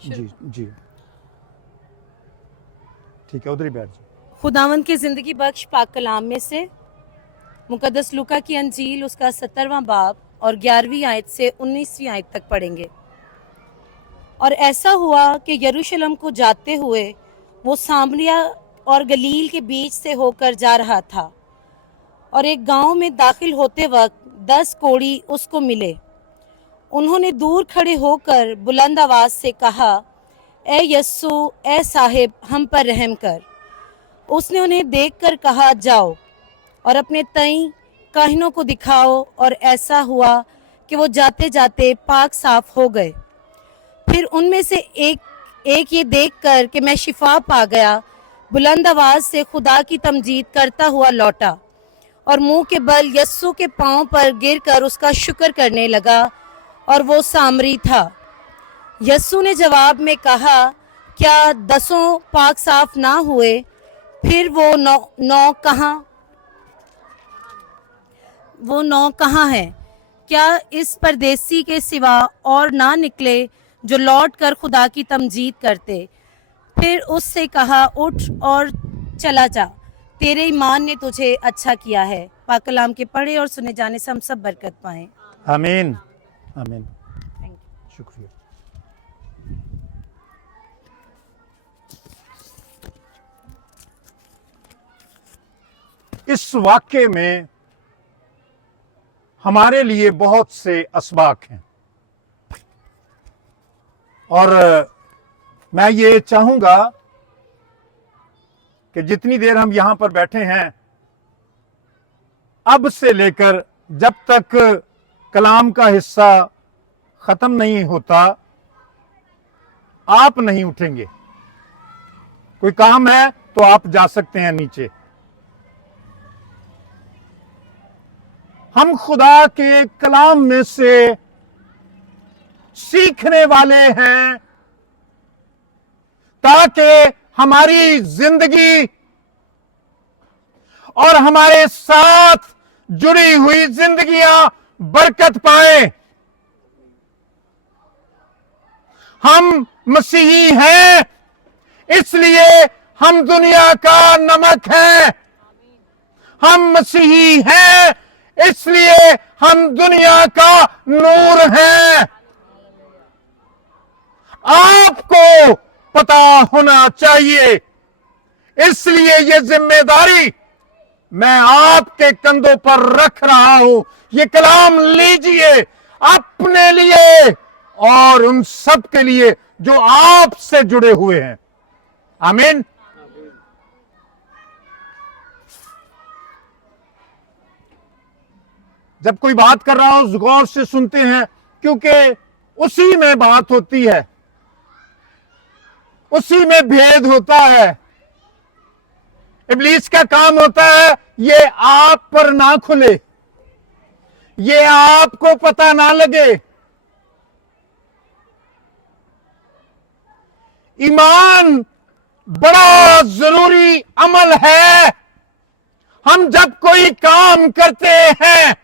जी जी ठीक है, उधर ही बैठ जाओ। खुदावंद की ज़िंदगी बख्श पाक कलाम में से मुकद्दस लूका की अंजील उसका 17वां बाब और 11वीं आयत से 19वीं आयत तक पढ़ेंगे। और ऐसा हुआ कि यरूशलेम को जाते हुए वो सामरिया और गलील के बीच से होकर जा रहा था, और एक गांव में दाखिल होते वक्त 10 कोढ़ी उसको मिले। उन्होंने दूर खड़े होकर बुलंद आवाज से कहा, ए यस्सु, ए साहिब, हम पर रहम कर। उसने उन्हें देखकर कहा, जाओ और अपने तई काहिनों को दिखाओ। और ऐसा हुआ कि वो जाते जाते पाक साफ हो गए। फिर उनमें से एक ये देखकर कि मैं शिफा पा गया, बुलंद आवाज से खुदा की तमजीद करता हुआ लौटा और मुंह के बल यस्सु के पांव पर गिरकर उसका शुक्र करने लगा, और वो सामरी था। यस्सु ने जवाब में कहा, क्या 10 पाक साफ ना हुए? फिर वो नौ कहाँ है? क्या इस परदेसी के सिवा और ना निकले जो लौट कर खुदा की तमजीद करते? फिर उससे कहा, उठ और चला जा, तेरे ईमान ने तुझे अच्छा किया है। पाक कलाम के पढ़े और सुने जाने से हम सब बरकत पाएं। आमीन आमीन। शुक्रिया। इस वाक्य में हमारे लिए बहुत से असबाक हैं, और मैं ये चाहूंगा कि जितनी देर हम यहां पर बैठे हैं, अब से लेकर जब तक कलाम का हिस्सा खत्म नहीं होता, आप नहीं उठेंगे। कोई काम है तो आप जा सकते हैं नीचे। हम खुदा के कलाम में से सीखने वाले हैं, ताकि हमारी जिंदगी और हमारे साथ जुड़ी हुई जिंदगियां बरकत पाए। हम मसीही हैं, इसलिए हम दुनिया का नमक हैं। हम मसीही हैं, इसलिए हम दुनिया का नूर हैं। आपको पता होना चाहिए, इसलिए ये जिम्मेदारी मैं आपके कंधों पर रख रहा हूं। ये कलाम लीजिए अपने लिए और उन सब के लिए जो आपसे जुड़े हुए हैं। आमीन। जब कोई बात कर रहा हो गौर से सुनते हैं, क्योंकि उसी में बात होती है, उसी में भेद होता है। इब्लीस का काम होता है ये आप पर ना खुले, ये आपको पता ना लगे। ईमान बड़ा जरूरी अमल है। हम जब कोई काम करते हैं,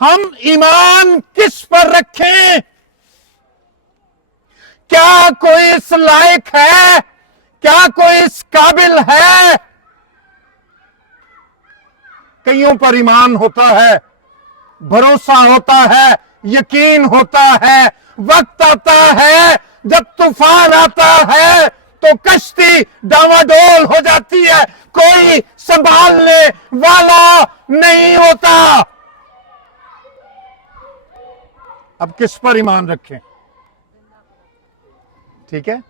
हम ईमान किस पर रखें? क्या कोई इस लायक है? क्या कोई इस काबिल है? कईयों पर ईमान होता है, भरोसा होता है, यकीन होता है। वक्त आता है जब तूफान आता है तो कश्ती डावाडोल हो जाती है, कोई संभालने वाला नहीं होता। अब किस पर ईमान रखें? ठीक है,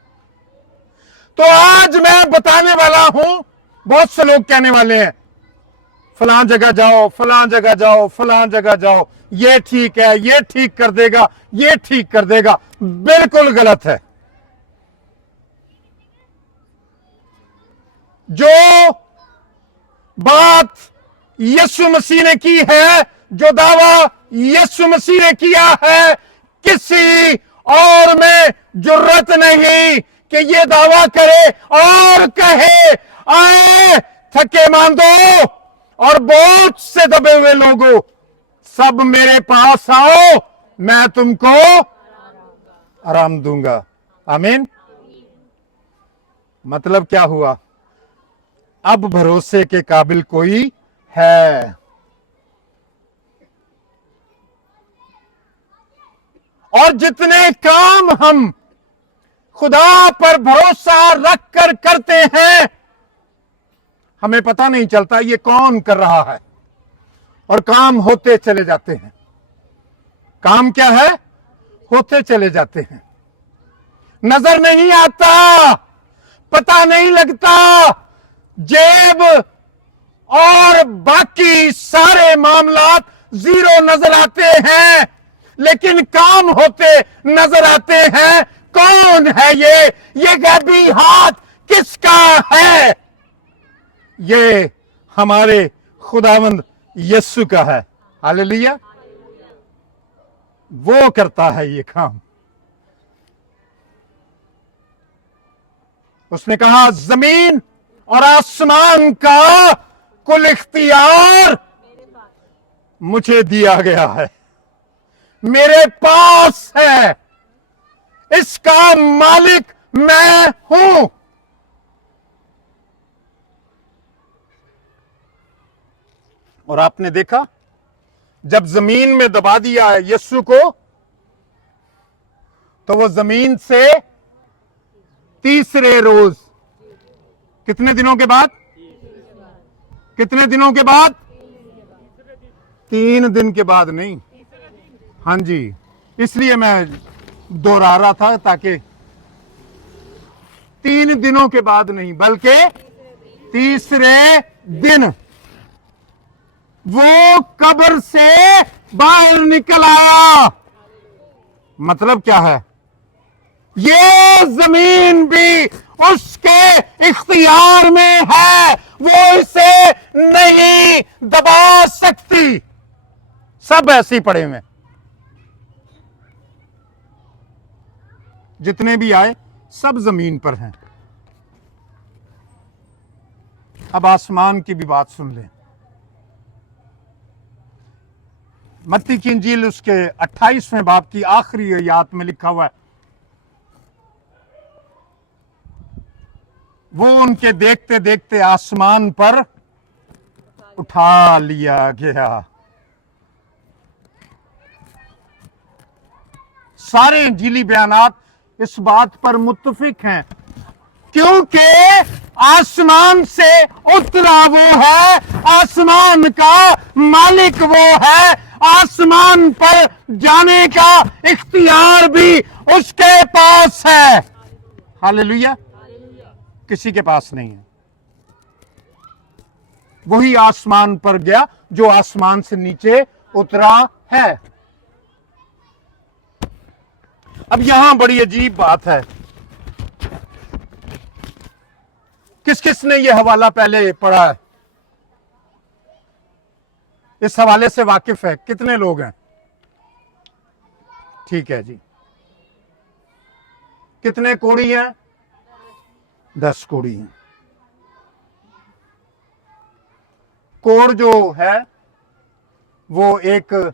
तो आज मैं बताने वाला हूं। बहुत से लोग कहने वाले हैं, फलां जगह जाओ, फलां जगह जाओ, फलां जगह जाओ, ये ठीक है, ये ठीक कर देगा, ये ठीक कर देगा। बिल्कुल गलत है। जो बात यीशु मसीह ने की है, जो दावा यीशु मसीह ने किया है, किसी और में जुर्रत नहीं कि ये दावा करे और कहे, आए थके मांदो और बोझ से दबे हुए लोगों, सब मेरे पास आओ, मैं तुमको आराम दूंगा। आमीन। मतलब क्या हुआ? अब भरोसे के काबिल कोई है। और जितने काम हम खुदा पर भरोसा रख कर करते हैं, हमें पता नहीं चलता ये कौन कर रहा है, और काम होते चले जाते हैं। काम क्या है? होते चले जाते हैं, नजर नहीं आता, पता नहीं लगता। जेब और बाकी सारे मामलात जीरो नजर आते हैं, लेकिन काम होते नजर आते हैं। कौन है ये गैबी हाथ किसका है? ये हमारे खुदावंद यीशु का है। हालेलुया। वो करता है ये काम। उसने कहा, जमीन और आसमान का कुल इख्तियार मुझे दिया गया है, मेरे पास है, इसका मालिक मैं हूं। और आपने देखा, जब जमीन में दबा दिया है यीशु को, तो वो जमीन से तीसरे रोज, कितने दिनों के बाद? कितने दिनों के बाद? 3 दिन के बाद नहीं। हाँ जी, इसलिए मैं दोहरा रहा था, ताकि 3 दिनों के बाद नहीं, बल्कि तीसरे दिन वो कब्र से बाहर निकल आया। मतलब क्या है? ये जमीन भी उसके इख्तियार में है, वो इसे नहीं दबा सकती। सब ऐसे ही पड़े हुए, जितने भी आए सब जमीन पर हैं। अब आसमान की भी बात सुन लें। मत्ती की इंजील उसके 28वें बाब की आखिरी आयत में लिखा हुआ है, वो उनके देखते देखते आसमान पर उठा लिया गया। सारे इंजीली बयानात इस बात पर मुत्तफिक हैं, क्योंकि आसमान से उतरा वो है, आसमान का मालिक वो है, आसमान पर जाने का इख्तियार भी उसके पास है। हालेलुया। किसी के पास नहीं है। वही आसमान पर गया जो आसमान से नीचे उतरा है। अब यहां बड़ी अजीब बात है। किस किस ने यह हवाला पहले पढ़ा है? इस हवाले से वाकिफ है? कितने लोग हैं? ठीक है जी। कितने कोड़ी हैं? 10 कोड़ी हैं। कोड़ जो है वो एक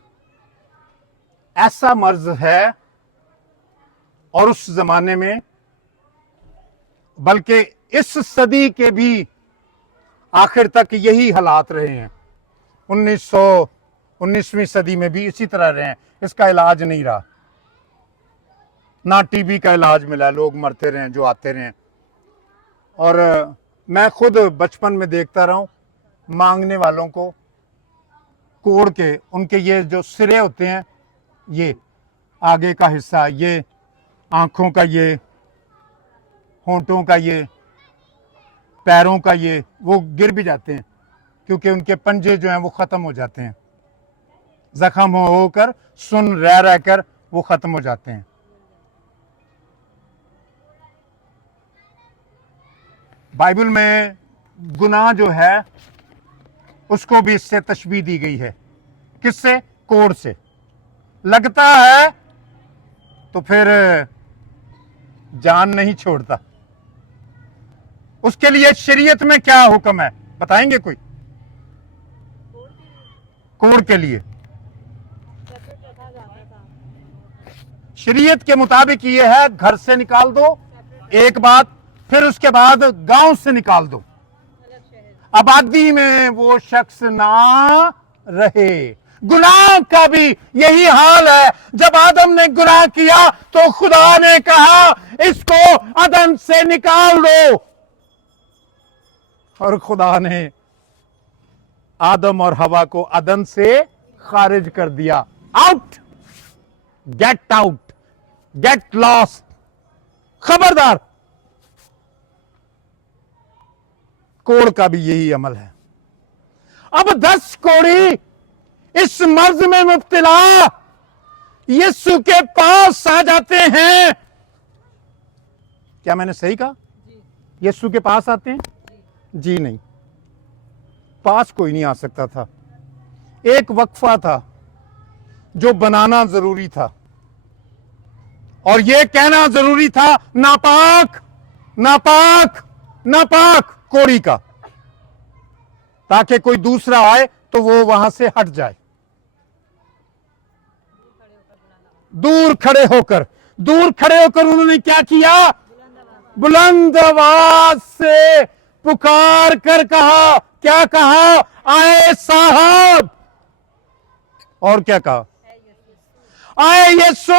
ऐसा मर्ज है, और उस जमाने में, बल्कि इस सदी के भी आखिर तक यही हालात रहे हैं। 19वीं सदी में भी इसी तरह रहे हैं। इसका इलाज नहीं रहा, ना टीबी का इलाज मिला, लोग मरते रहे जो आते रहे। और मैं खुद बचपन में देखता रहा हूं, मांगने वालों को कोड़ के, उनके ये जो सिरे होते हैं, ये आगे का हिस्सा, ये आंखों का, ये होंठों का, ये पैरों का, ये वो गिर भी जाते हैं, क्योंकि उनके पंजे जो हैं वो खत्म हो जाते हैं, जख्म होकर, सुन रह रहकर वो खत्म हो जाते हैं। बाइबल में गुनाह जो है उसको भी इससे तशबीह दी गई है। किससे? कोड़ से। लगता है तो फिर जान नहीं छोड़ता। उसके लिए शरीयत में क्या हुक्म है, बताएंगे कोई? कोड़ के लिए शरीयत के मुताबिक ये है, घर से निकाल दो एक बात, फिर उसके बाद गांव से निकाल दो, आबादी में वो शख्स ना रहे। गुनाह का भी यही हाल है। जब आदम ने गुनाह किया तो खुदा ने कहा इसको अदन से निकाल दो, और खुदा ने आदम और हवा को अदन से खारिज कर दिया। Out, get out, get lost, खबरदार। कोड़ का भी यही अमल है। अब 10 कोड़ी इस मर्ज में मुब्तला यीशु के पास आ जाते हैं। क्या मैंने सही कहा? यीशु के पास आते हैं? जी नहीं, पास कोई नहीं आ सकता था। एक वक्फा था जो बनाना जरूरी था, और यह कहना जरूरी था नापाक, नापाक, नापाक कोड़ी का, ताकि कोई दूसरा आए तो वो वहां से हट जाए। दूर खड़े होकर उन्होंने क्या किया? बुलंद आवाज से पुकार कर कहा। क्या कहा? आए साहब। और क्या कहा? आए यीशु,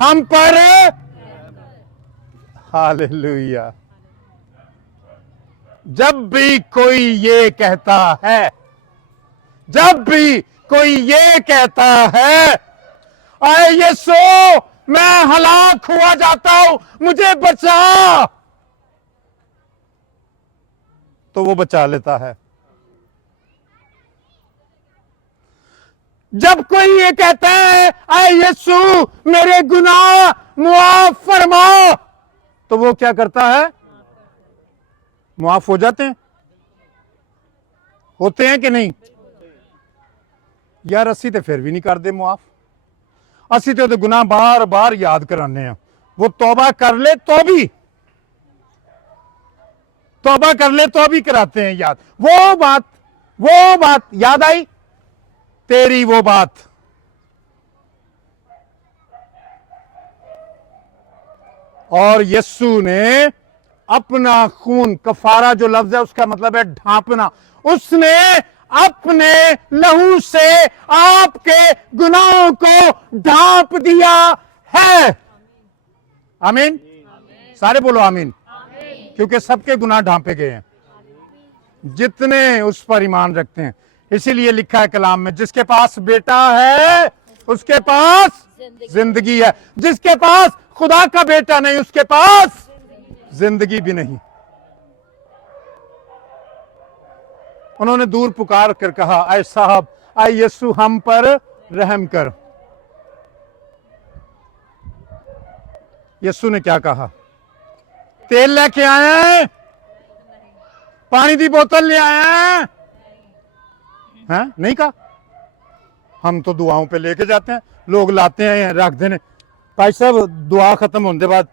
हम पर। हालेलुया। जब भी कोई ये कहता है, जब भी कोई ये कहता है आए यीशु मैं हलाक हुआ जाता हूं, मुझे बचा, तो वो बचा लेता है। जब कोई ये कहता है आए यीशु मेरे गुनाह मुआफ फरमा, तो वो क्या करता है? मुआफ हो जाते हैं। होते हैं कि नहीं? यार असी तो फिर भी नहीं करते मुआफ। असी तो गुनाह बार बार याद कराने हैं। वो तौबा कर ले तो भी, तौबा कर ले तो भी कराते हैं याद। वो बात याद आई तेरी, वो बात। और यीशु ने अपना खून, कफारा जो लफ्ज है उसका मतलब है ढांपना, उसने अपने लहू से आपके गुनाहों को ढांप दिया है। आमीन। सारे बोलो आमीन। क्योंकि सबके गुनाह ढांपे गए हैं जितने उस पर ईमान रखते हैं। इसीलिए लिखा है कलाम में, जिसके पास बेटा है उसके पास जिंदगी है, जिसके पास खुदा का बेटा नहीं उसके पास जिंदगी भी नहीं। उन्होंने दूर पुकार कर कहा आए साहब, आए यीशु हम पर रहम कर। यीशु ने क्या कहा? तेल लेके आए हैं? पानी की बोतल ले आए हैं? नहीं कहा। हम तो दुआओं पे लेके जाते हैं, लोग लाते हैं रख देने। भाई साहब दुआ खत्म होने के बाद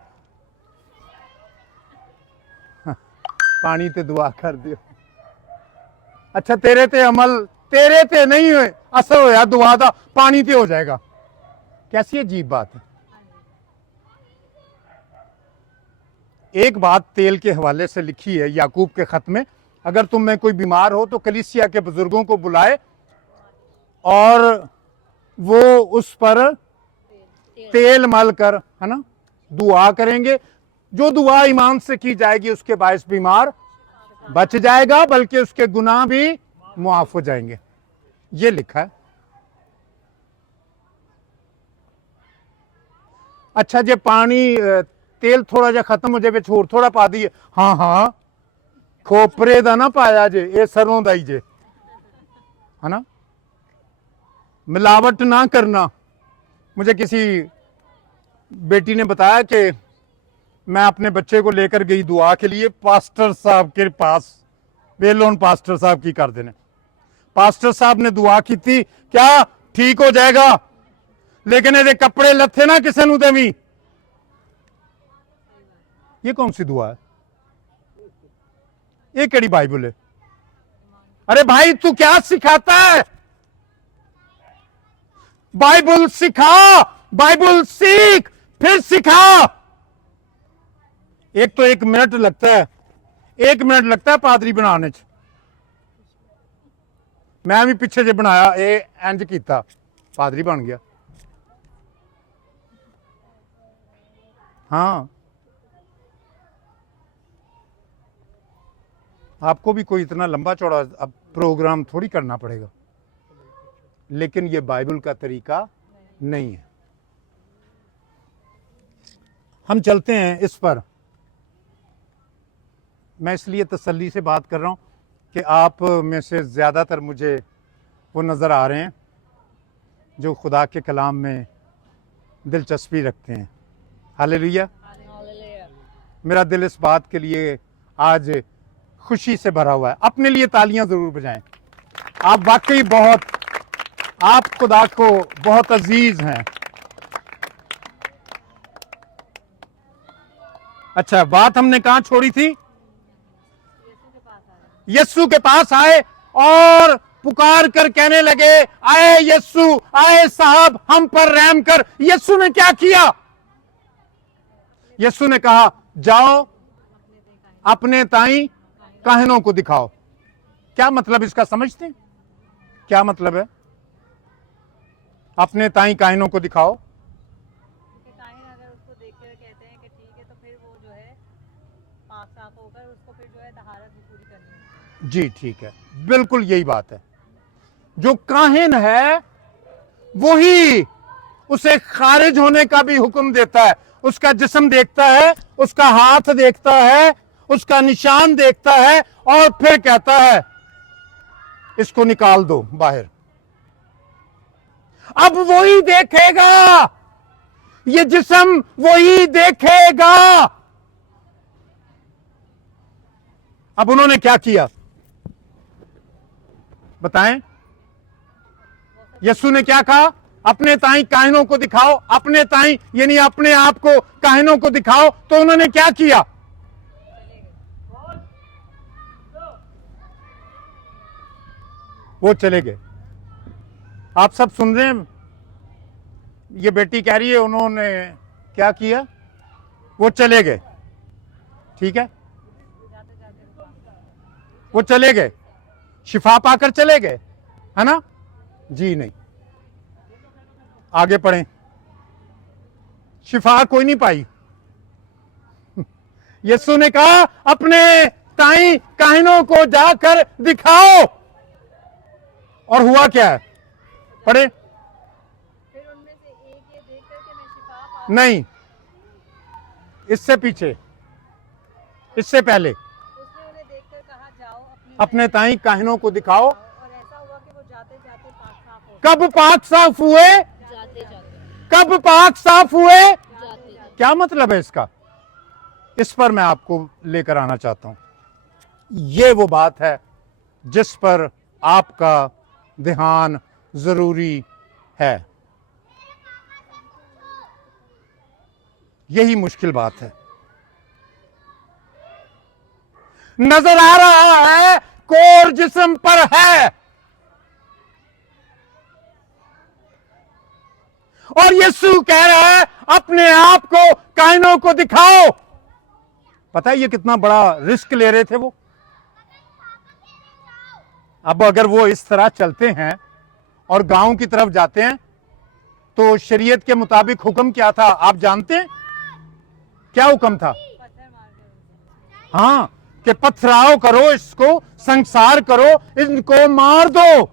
पानी ते दुआ कर दियो। अच्छा तेरे ते अमल, तेरे ते नहीं हुए असर होया दुआ दा, पानी ते हो जाएगा। कैसी अजीब बात है। एक बात तेल के हवाले से लिखी है याकूब के खत में, अगर तुम में कोई बीमार हो तो कलीसिया के बुजुर्गों को बुलाए और वो उस पर तेल मल कर, है ना, दुआ करेंगे। जो दुआ ईमान से की जाएगी उसके बायस बीमार बच जाएगा, बल्कि उसके गुनाह भी मुआफ हो जाएंगे। ये लिखा है। अच्छा जे पानी तेल थोड़ा जा खत्म हो जाए, होर थोड़ा पा दिए। हाँ हाँ खोपरे दा ना पाया जे, ये सरों दा ही जे, है ना, मिलावट ना करना। मुझे किसी बेटी ने बताया कि मैं अपने बच्चे को लेकर गई दुआ के लिए पास्टर साहब के पास, बेलोन पास्टर साहब की कर देने। पास्टर साहब ने दुआ की थी, क्या ठीक हो जाएगा, लेकिन ये कपड़े लथे ना किसी नूं देवी। ये कौन सी दुआ है? ये केड़ी बाइबल है? अरे भाई तू क्या सिखाता है? बाइबल सिखा, बाइबल सीख, फिर सिखा। एक तो 1 मिनट लगता है, 1 मिनट लगता है पादरी बनाने च। मैं भी पिछे जे बनाया, ये इंज कीता, पादरी बन गया। हाँ, आपको भी कोई इतना लंबा चौड़ा अब प्रोग्राम थोड़ी करना पड़ेगा, लेकिन ये बाइबल का तरीका नहीं है। हम चलते हैं इस पर। मैं इसलिए तसल्ली से बात कर रहा हूं कि आप में से ज़्यादातर मुझे वो नज़र आ रहे हैं जो खुदा के कलाम में दिलचस्पी रखते हैं। हालेलुया। मेरा दिल इस बात के लिए आज खुशी से भरा हुआ है। अपने लिए तालियां ज़रूर बजाएं। आप वाकई बहुत, आप खुदा को बहुत अजीज हैं। अच्छा, बात हमने कहां छोड़ी थी? यीशु के पास आए और पुकार कर कहने लगे, आए यीशु, आए साहब, हम पर रहम कर। यीशु ने क्या किया? यीशु ने कहा, जाओ अपने ताई काहिनों को दिखाओ। क्या मतलब इसका समझते हैं? क्या मतलब है अपने ताई काहिनों को दिखाओ? काहिन अगर उसको देखकर कहते हैं कि ठीक है, तो फिर वो जो है पाक साफ होकर उसको फिर जो है तहारत भी पूरी करनी है। जी ठीक है, बिल्कुल यही बात है। जो काहिन है वही उसे खारिज होने का भी हुक्म देता है। उसका जिस्म देखता है, उसका हाथ देखता है, उसका निशान देखता है और फिर कहता है इसको निकाल दो बाहर। अब वही देखेगा, ये जिस्म वही देखेगा। अब उन्होंने क्या किया बताएं? यीशु ने क्या कहा? अपने ताई काहिनों को दिखाओ। अपने ताई यानी अपने आप को काहिनों को दिखाओ। तो उन्होंने क्या किया? वो चले गए। आप सब सुन रहे हैं? ये बेटी कह रही है उन्होंने क्या किया? वो चले गए। ठीक है, वो चले गए, शिफा पाकर चले गए, है ना? जी नहीं, आगे पढ़ें। शिफा कोई नहीं पाई। यीशु ने कहा अपने ताई काहिनों को जाकर दिखाओ। और हुआ क्या है? पढ़े। फिर उनमें से एक ये देखकर कि मैं शिफा पाऊं, नहीं, इससे पीछे, इससे पहले उसने उन्हें देखकर कहा, जाओ अपने ताई काहिनों को दिखाओ। और ऐसा हुआ कि वो जाते जाते पाक साफ हो कब पाक साफ हुए? जाते जाते कब पाक साफ हुए? जाते जाते क्या मतलब है इसका? इस पर मैं आपको लेकर आना चाहता हूं। ये वो बात है जिस पर आपका ध्यान जरूरी है। यही मुश्किल बात है। नजर आ रहा है कोर जिस्म पर है, और यीशु कह रहा है अपने आप को काहिनों को दिखाओ। पता है ये कितना बड़ा रिस्क ले रहे थे वो? अब अगर वो इस तरह चलते हैं और गांव की तरफ जाते हैं तो शरीयत के मुताबिक हुक्म क्या था आप जानते हैं? क्या हुक्म था? पत्थर मार के हाँ, कि पथराव करो, इसको संसार करो, इनको मार दो।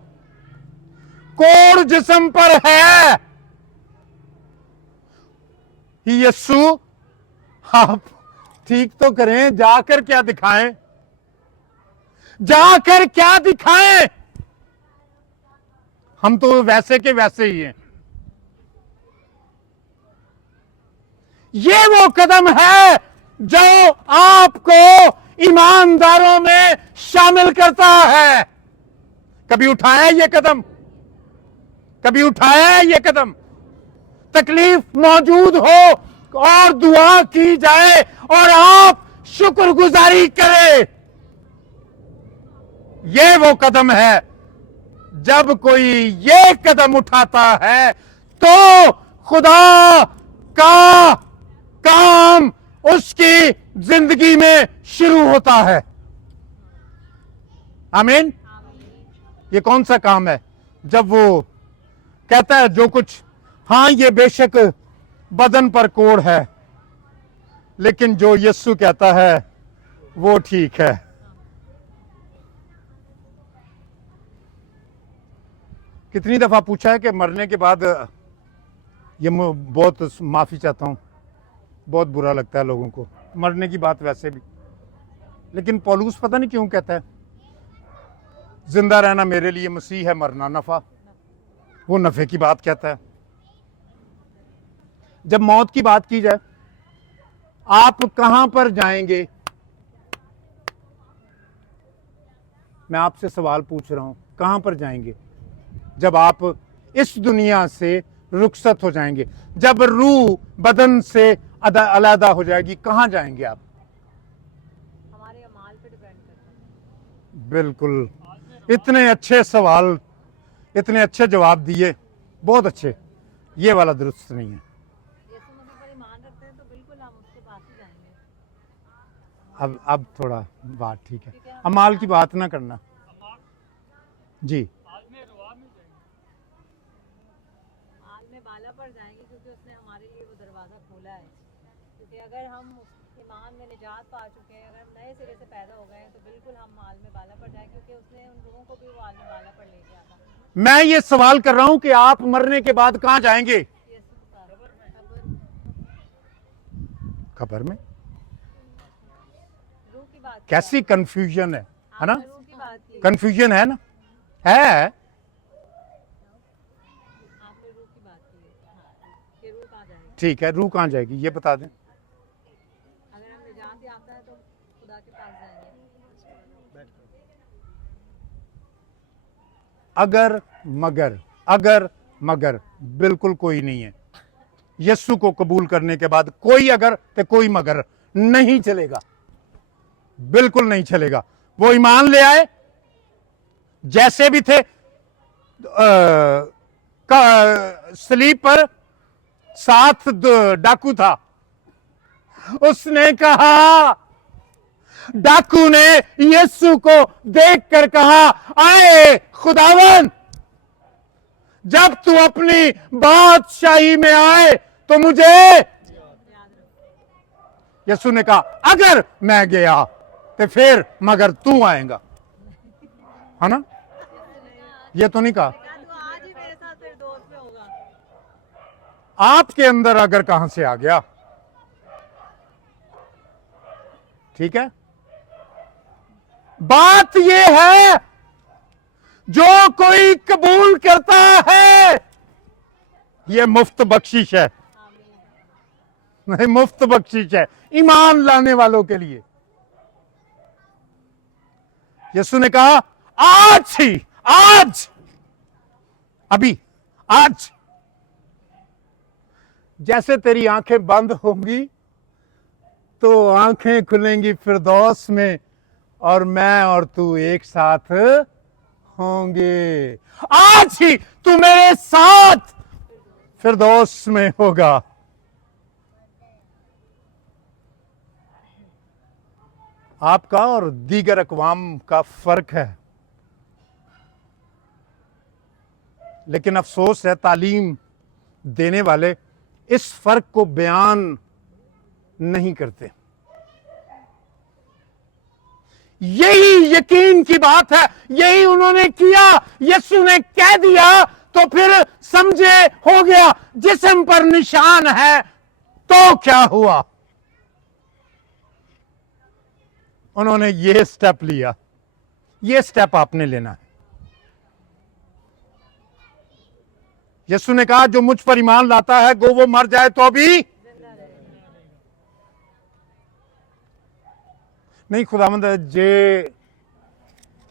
कोड़ जिस्म पर है। यीशु आप ठीक तो करें, जाकर क्या दिखाएं? जाकर क्या दिखाएं? हम तो वैसे के वैसे ही हैं। ये वो कदम है जो आपको ईमानदारों में शामिल करता है। कभी उठाया ये कदम? कभी उठाया ये कदम? तकलीफ मौजूद हो और दुआ की जाए और आप शुक्रगुजारी करें, ये वो कदम है। जब कोई ये कदम उठाता है तो खुदा का काम उसकी जिंदगी में शुरू होता है। आमीन। ये कौन सा काम है? जब वो कहता है जो कुछ, हां ये बेशक बदन पर कोड़ है, लेकिन जो यीशु कहता है वो ठीक है। कितनी दफा पूछा है कि मरने के बाद, ये मैं बहुत माफी चाहता हूं, बहुत बुरा लगता है लोगों को मरने की बात वैसे भी, लेकिन पौलुस पता नहीं क्यों कहता है जिंदा रहना मेरे लिए मसीह है, मरना नफा। वो नफे की बात कहता है। जब मौत की बात की जाए, आप कहां पर जाएंगे? मैं आपसे सवाल पूछ रहा हूं, कहां पर जाएंगे जब आप इस दुनिया से रुखसत हो जाएंगे? जब रूह बदन से अलग हो जाएगी, कहां जाएंगे आप? हमारे अमाल पे डिपेंड करता है। बिल्कुल। इतने अच्छे सवाल, इतने अच्छे जवाब दिए, बहुत अच्छे। ये वाला दुरुस्त नहीं है। यीशु मसीह पर ईमान रखते हैं तो बिल्कुल हम उसके पास ही जाएंगे। अब थोड़ा बात ठीक है, अमाल की बात ना करना जी। आल में बाला पर जाएंगे क्योंकि उसने हमारे लिए वो दरवाज़ा खोला है। क्योंकि अगर हम ईमान में निजात पा चुके हैं, अगर हम नए सिरे से पैदा हो गए हैं, तो बिल्कुल हम आल में बाला पर जाएंगे, क्योंकि उसने उन लोगों को भी वो आल में बाला पर ले गया था। मैं ये सवाल कर रहा हूं कि आप मरने के बाद कहां जाएंगे? यीशु के पास। खबर में रूह की बात की कैसी कंफ्यूजन है ना? आपने रूह की बात की, कंफ्यूजन है ना? है। आपने रूह की बात की कि रूह कहाँ जाएगी। ठीक है, रूह कहां जाएगी ये बता दें। अगर हम निजात याफ्ता है तो खुदा के पास जाएंगे। अगर मगर बिल्कुल कोई नहीं है। यीशु को कबूल करने के बाद कोई अगर तो कोई मगर नहीं चलेगा, बिल्कुल नहीं चलेगा। वो ईमान ले आए, जैसे भी थे, सलीब पर 7 डाकू था। उसने कहा, डाकू ने यीशु को देखकर कहा, आए खुदावन, जब तू अपनी बादशाही में आए तो मुझे। यीशु ने कहा, अगर मैं गया तो फिर मगर तू आएगा, है ना? ये तो नहीं कहा। क्या तू आज ही मेरे साथ फिर दोस्त में होगा? आपके अंदर अगर कहां से आ गया? ठीक है, बात यह है, जो कोई कबूल करता है, यह मुफ्त बख्शिश है। नहीं, मुफ्त बख्शिश है ईमान लाने वालों के लिए। यीशु ने कहा, आज ही, आज, अभी, आज, जैसे तेरी आंखें बंद होंगी तो आंखें खुलेंगी फिरदौस में, और मैं और तू एक साथ होंगे। आज ही तू मेरे साथ फिरदौस में होगा। आपका और दीगर अक़वाम का फर्क है, लेकिन अफसोस है तालीम देने वाले इस फर्क को बयान नहीं करते। यही यकीन की बात है, यही उन्होंने किया। यीशु ने कह दिया तो फिर समझे, हो गया। जिस्म पर निशान है तो क्या हुआ? उन्होंने ये स्टेप लिया। ये स्टेप आपने लेना है। यीशु ने कहा, जो मुझ पर ईमान लाता है गो वो मर जाए तो भी नहीं। खुदावंद, जे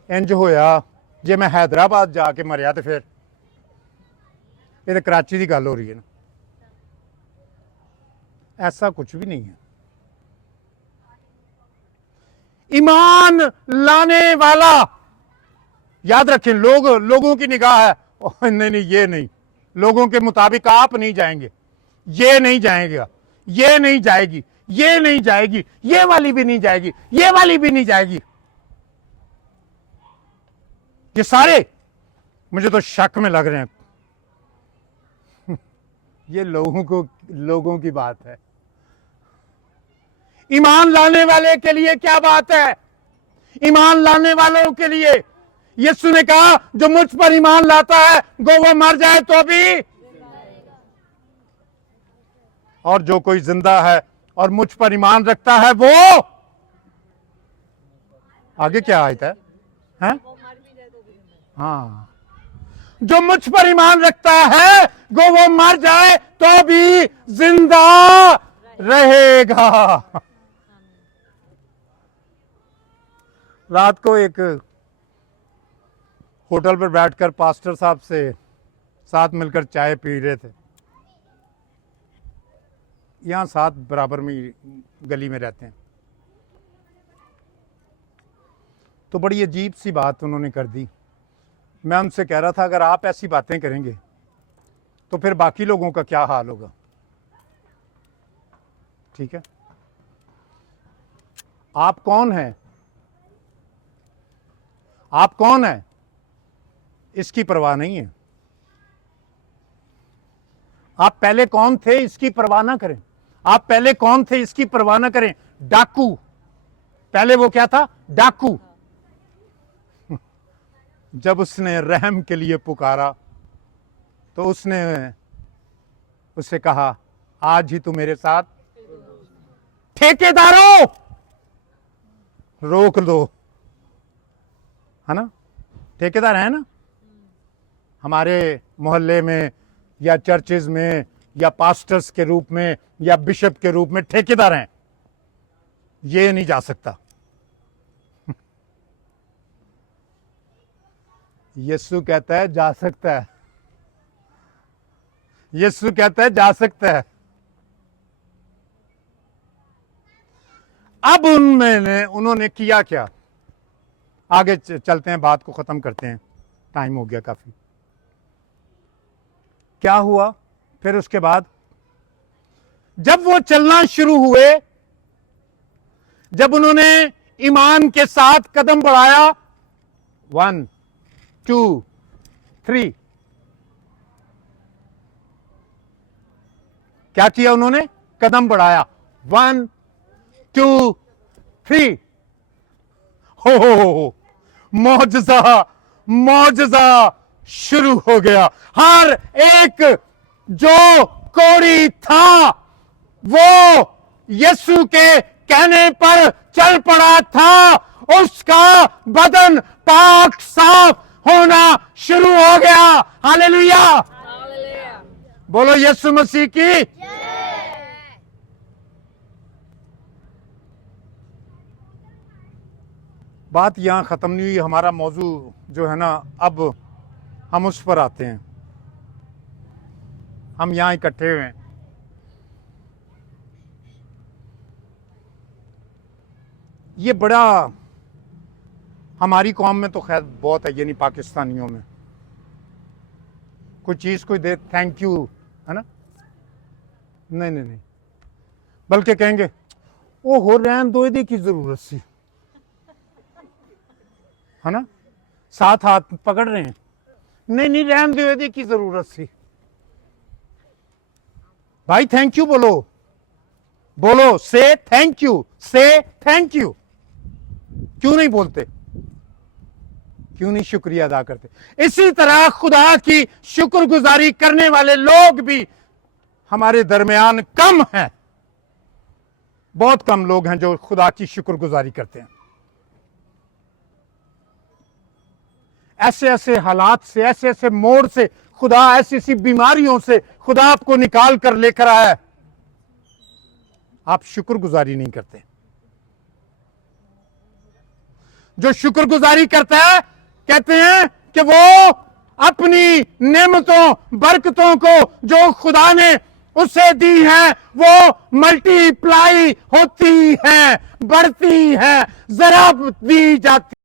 इंज होया, जे मैं हैदराबाद जाके मरिया तो फिर ये तो कराची की गल हो रही है ना। ऐसा कुछ भी नहीं है। ईमान लाने वाला, याद रखें, लोगों की निगाह है, नहीं नहीं ये नहीं, लोगों के मुताबिक आप नहीं जाएंगे, ये नहीं जाएगा, ये नहीं जाएगी, ये नहीं जाएगी, ये वाली भी नहीं जाएगी, ये वाली भी नहीं जाएगी। ये सारे मुझे तो शक में लग रहे हैं। ये लोगों की बात है। ईमान लाने वाले के लिए क्या बात है? ईमान लाने वालों के लिए यीशु ने कहा, जो मुझ पर ईमान लाता है गो वो मर जाए तो भी, और जो कोई जिंदा है और मुझ पर ईमान रखता है वो, आगे क्या आयत है? हाँ, जो मुझ पर ईमान रखता है गो वो मर जाए तो भी जिंदा रहेगा। रात को एक होटल पर बैठकर पास्टर साहब से साथ मिलकर चाय पी रहे थे। यहां साथ बराबर में गली में रहते हैं। तो बड़ी अजीब सी बात उन्होंने कर दी। मैं उनसे कह रहा था, अगर आप ऐसी बातें करेंगे तो फिर बाकी लोगों का क्या हाल होगा? ठीक है, आप कौन हैं? आप कौन हैं इसकी परवाह नहीं है। आप पहले कौन थे इसकी परवाह ना करें। आप पहले कौन थे इसकी परवाह ना करें। डाकू, पहले वो क्या था? डाकू। जब उसने रहम के लिए पुकारा तो उसने उससे कहा, आज ही तू मेरे साथ। ठेकेदारों रोक दो, है ना? ठेकेदार है ना हमारे मोहल्ले में या चर्चेज में या पास्टर्स के रूप में या बिशप के रूप में ठेकेदार हैं। ये नहीं जा सकता। यीशु कहता है जा सकता है। यीशु कहता है जा सकता है। अब उन्होंने किया क्या? आगे चलते हैं, बात को खत्म करते हैं, टाइम हो गया काफी। क्या हुआ फिर उसके बाद? जब वो चलना शुरू हुए, जब उन्होंने ईमान के साथ कदम बढ़ाया, 1 2 3, क्या किया उन्होंने? कदम बढ़ाया। 1 2 3, हो मौजज़ा मौजज़ा शुरू हो गया। हर एक जो कोढ़ी था वो यीशु के कहने पर चल पड़ा था, उसका बदन पाक साफ होना शुरू हो गया। हालेलुया, बोलो यीशु मसीह की। बात यहां खत्म नहीं हुई। हमारा मौजू जो है ना, अब हम उस पर आते हैं। हम यहां इकट्ठे हुए हैं। ये बड़ा हमारी कौम में तो खैर बहुत है, ये नहीं पाकिस्तानियों में। कोई चीज कोई दे, थैंक यू, है ना? नहीं नहीं नहीं, बल्कि कहेंगे ओ हो रहन दो, दी की जरूरत सी, है ना? साथ हाथ पकड़ रहे हैं, नहीं नहीं रहन दो, दी की जरूरत सी। भाई थैंक यू बोलो, बोलो, से थैंक यू, से थैंक यू। क्यों नहीं बोलते? क्यों नहीं शुक्रिया अदा करते? इसी तरह खुदा की शुक्रगुजारी करने वाले लोग भी हमारे दरमियान कम हैं। बहुत कम लोग हैं जो खुदा की शुक्रगुजारी करते हैं। ऐसे ऐसे हालात से, ऐसे ऐसे मोड़ से खुदा, ऐसी ऐसी बीमारियों से खुदा आपको निकाल कर लेकर आया है, आप शुक्रगुजारी नहीं करते। जो शुक्रगुजारी करता है, कहते हैं कि वो अपनी नेमतों बरकतों को जो खुदा ने उसे दी है वो मल्टीप्लाई होती है, बढ़ती है, जरा दी जाती